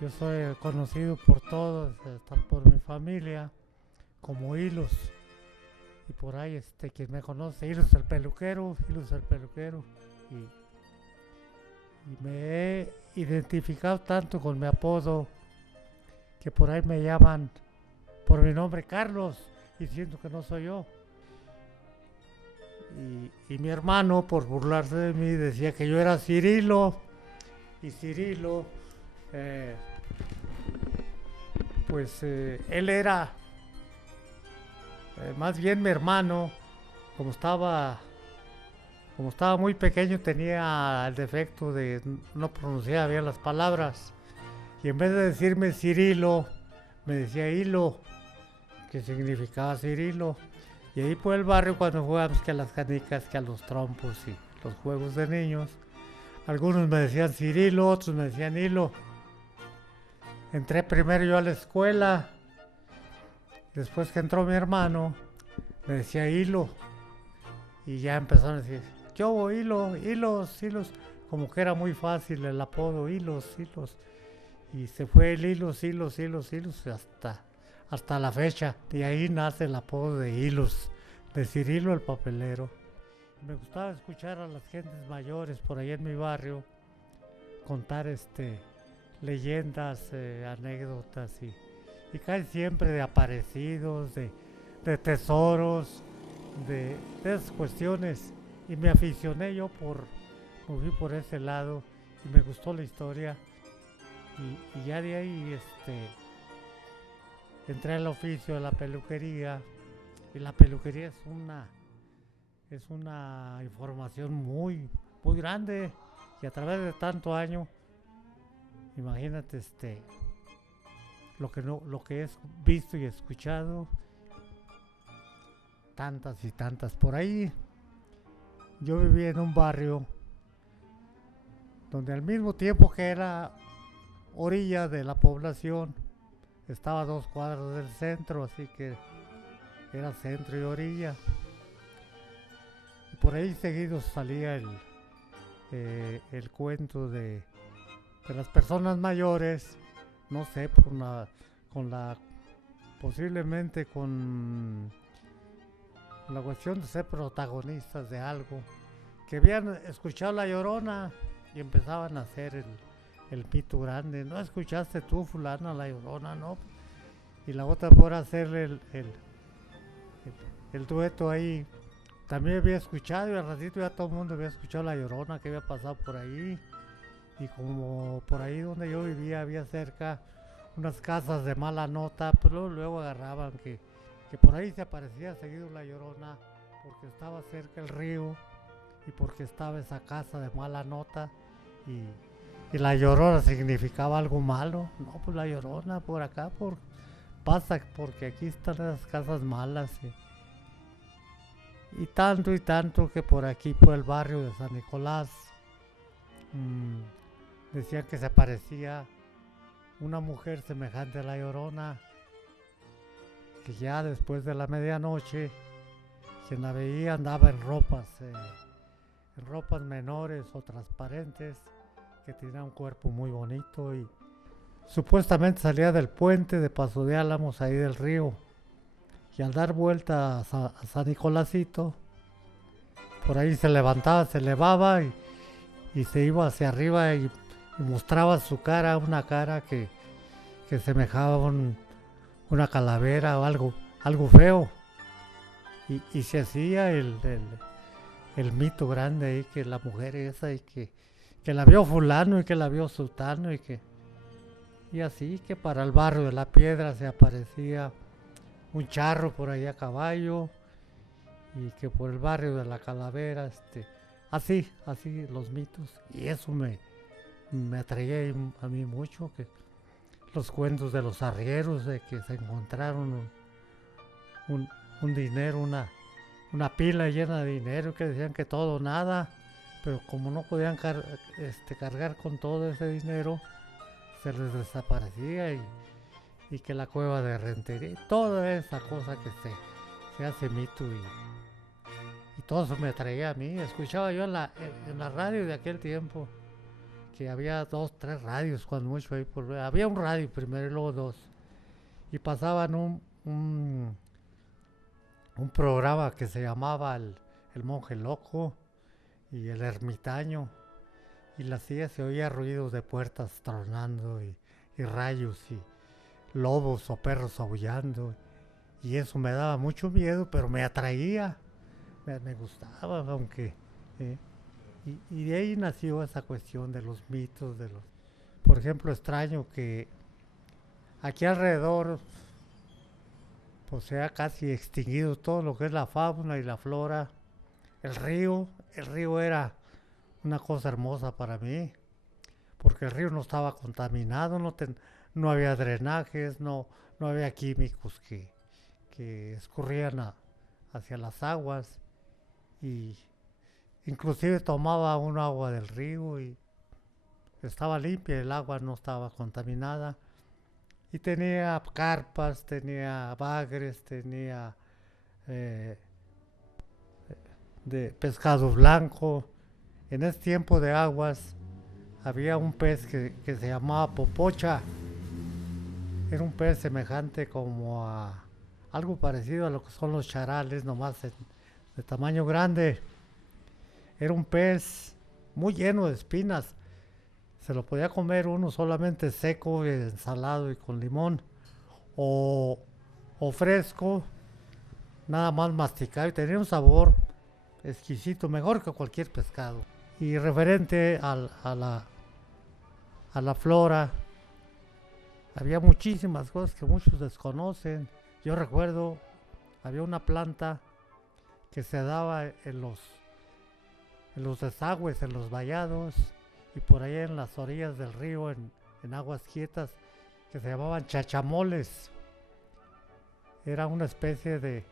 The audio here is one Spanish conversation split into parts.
Yo soy conocido por todos, hasta por mi familia, como Hilos. Y por ahí, quien me conoce, Hilos el peluquero, Hilos el peluquero. Y me he identificado tanto con mi apodo que por ahí me llaman por mi nombre Carlos y siento que no soy yo. Y mi hermano, por burlarse de mí, decía que yo era Cirilo. Y Cirilo, eh, pues él era más bien mi hermano. Como estaba, como estaba muy pequeño, tenía el defecto de no pronunciar bien las palabras. Y en vez de decirme Cirilo, me decía Hilo, que significaba Cirilo. Y ahí por el barrio, cuando jugábamos que a las canicas, que a los trompos y los juegos de niños, algunos me decían Cirilo, otros me decían Hilo. Entré primero yo a la escuela, después que entró mi hermano, me decía Hilo. Y ya empezaron a decir, yo, Hilo, Hilos, Hilos. Como que era muy fácil el apodo, Hilos, Hilos. Y se fue el Hilos, Hilos, Hilos, Hilos hasta la fecha. Y ahí nace el apodo de Hilos, de Cirilo el papelero. Me gustaba escuchar a las gentes mayores por ahí en mi barrio contar leyendas, anécdotas y casi siempre de aparecidos, de tesoros, de esas cuestiones. Y me aficioné yo me fui por ese lado y me gustó la historia. Y ya de ahí entré al oficio de la peluquería. Y la peluquería es una información muy, muy grande. Y a través de tanto año, imagínate lo que no, lo que es visto y escuchado, tantas y tantas. Por ahí yo vivía en un barrio donde al mismo tiempo que era orilla de la población, estaba a 2 cuadras del centro, así que era centro y orilla. Y por ahí seguido salía el cuento de las personas mayores, no sé, con la posiblemente con la cuestión de ser protagonistas de algo, que habían escuchado La Llorona y empezaban a hacer el mito grande. ¿No escuchaste tú, fulano, La Llorona? No. Y la otra por hacerle el dueto ahí. También había escuchado y al ratito ya todo el mundo había escuchado La Llorona que había pasado por ahí. Y como por ahí donde yo vivía había cerca unas casas de mala nota, pero luego agarraban que por ahí se aparecía seguido La Llorona porque estaba cerca el río y porque estaba esa casa de mala nota y, y La Llorona significaba algo malo. No, pues La Llorona por acá pasa porque aquí están esas casas malas y tanto que por aquí por el barrio de San Nicolás decían que se aparecía una mujer semejante a La Llorona, que ya después de la medianoche quien la veía andaba en ropas menores o transparentes, que tenía un cuerpo muy bonito y supuestamente salía del puente de Paso de Álamos, ahí del río. Y al dar vuelta a San Nicolásito, por ahí se levantaba, se elevaba y se iba hacia arriba y mostraba su cara, una cara que semejaba una calavera o algo feo. Y se hacía el mito grande ahí, que la mujer esa y que la vio fulano y que la vio sultano y así que para el barrio de la Piedra se aparecía un charro por ahí a caballo y que por el barrio de la Calavera, así los mitos. Y eso me atraía a mí mucho, que los cuentos de los arrieros, de que se encontraron un dinero, una pila llena de dinero, que decían que todo nada, pero como no podían cargar con todo ese dinero, se les desaparecía y que la cueva de Rentería, toda esa cosa que se hace mito y todo eso me atraía a mí. Escuchaba yo en la radio de aquel tiempo porque había 2, 3 radios cuando mucho ahí había un radio primero y luego dos. Y pasaban un programa que se llamaba el Monje Loco y el Ermitaño. Y la silla se oía ruidos de puertas tronando y rayos y lobos o perros aullando. Y eso me daba mucho miedo, pero me atraía, me gustaba, aunque... y de ahí nació esa cuestión de los mitos, por ejemplo, extraño que aquí alrededor pues se ha casi extinguido todo lo que es la fauna y la flora. El río era una cosa hermosa para mí, porque el río no estaba contaminado, no había drenajes, no había químicos que escurrían hacia las aguas, y inclusive tomaba un agua del río y estaba limpia, el agua no estaba contaminada. Y tenía carpas, tenía bagres, tenía eh, de pescado blanco. En ese tiempo de aguas había un pez que se llamaba popocha. Era un pez semejante como a algo parecido a lo que son los charales, nomás de tamaño grande. Era un pez muy lleno de espinas. Se lo podía comer uno solamente seco, ensalado y con limón, o, o fresco, nada más masticado, y tenía un sabor exquisito, mejor que cualquier pescado. Y referente a la flora, había muchísimas cosas que muchos desconocen. Yo recuerdo, había una planta que se daba en los desagües, en los vallados, y por ahí en las orillas del río, en aguas quietas, que se llamaban chachamoles. Era una especie de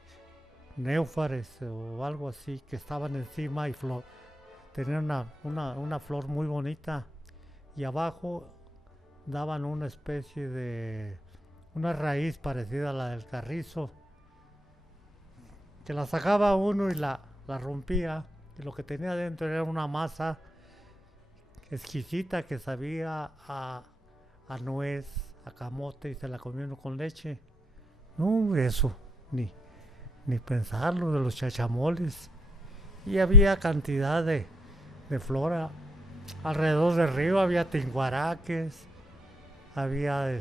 néufares o algo así que estaban encima y tenían una flor muy bonita, y abajo daban una especie de una raíz parecida a la del carrizo, que la sacaba uno y la rompía, y lo que tenía dentro era una masa exquisita que sabía a nuez, a camote, y se la comía uno con leche. No, eso, ni pensarlo de los chachamoles. Y había cantidad de flora. Alrededor del río había tinguaraques, había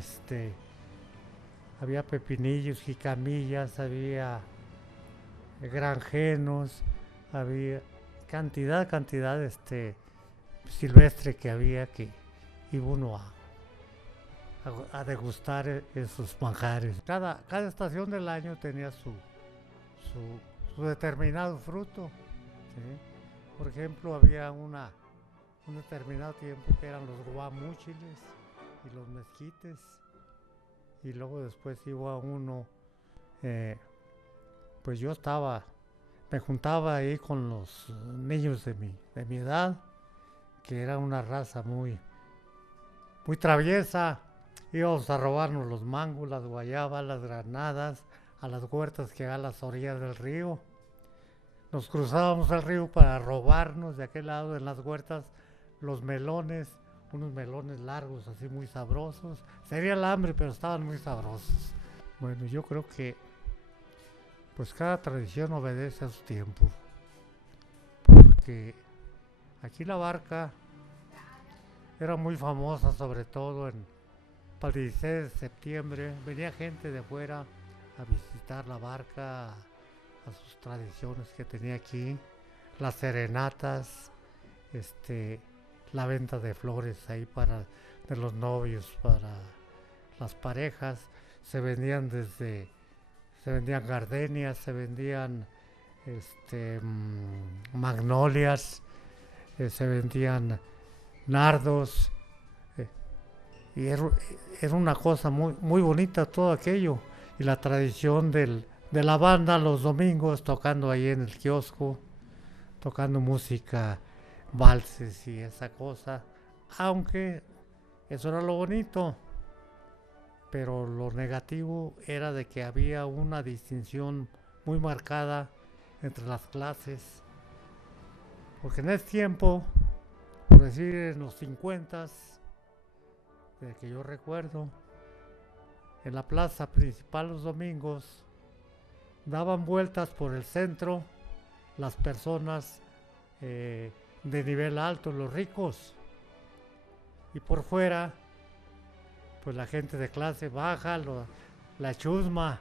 había pepinillos, jicamillas, había granjenos, había cantidad silvestre que había, que iba uno a degustar esos manjares. Cada estación del año tenía su determinado fruto, ¿sí? Por ejemplo, había un determinado tiempo que eran los guamúchiles y los mezquites, y luego después iba uno, pues yo me juntaba ahí con los niños de mi edad, que era una raza muy traviesa. Íbamos a robarnos los mangos, las guayabas, las granadas, a las huertas que a las orillas del río. Nos cruzábamos el río para robarnos de aquel lado en las huertas los melones, unos melones largos así muy sabrosos. Sería el hambre, pero estaban muy sabrosos. Bueno, yo creo que pues cada tradición obedece a su tiempo, porque aquí la barca era muy famosa, sobre todo para el 16 de septiembre. Venía gente de fuera a visitar la barca, a sus tradiciones que tenía aquí, las serenatas, la venta de flores ahí de los novios para las parejas. Se vendían gardenias, se vendían magnolias, se vendían nardos, y era una cosa muy bonita todo aquello. Y la tradición de la banda los domingos tocando ahí en el kiosco, tocando música, valses y esa cosa, aunque eso era lo bonito, pero lo negativo era de que había una distinción muy marcada entre las clases, porque en ese tiempo por decir en los 50, de que yo recuerdo, en la plaza principal los domingos, daban vueltas por el centro las personas de nivel alto, los ricos, y por fuera, pues la gente de clase baja, la chusma,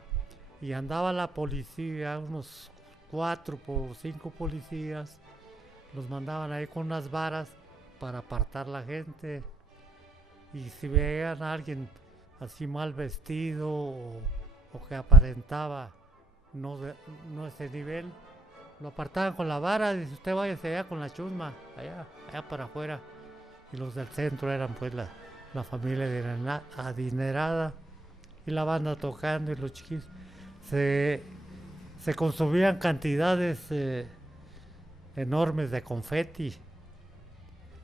y andaba la policía, unos 4 o 5 policías, los mandaban ahí con unas varas para apartar la gente, y si veían a alguien así mal vestido o que aparentaba no ese nivel, lo apartaban con la vara. Dice, usted váyase allá con la chusma, allá para afuera. Y los del centro eran pues la familia adinerada, y la banda tocando, y los chiquillos. Se consumían cantidades enormes de confeti,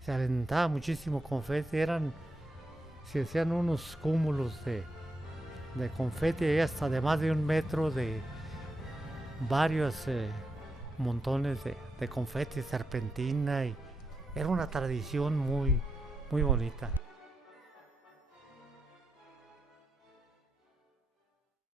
se aventaba muchísimo confeti, se hacían unos cúmulos de confeti, y hasta de más de 1 metro, de varios montones de confeti, serpentina, y era una tradición muy, muy bonita.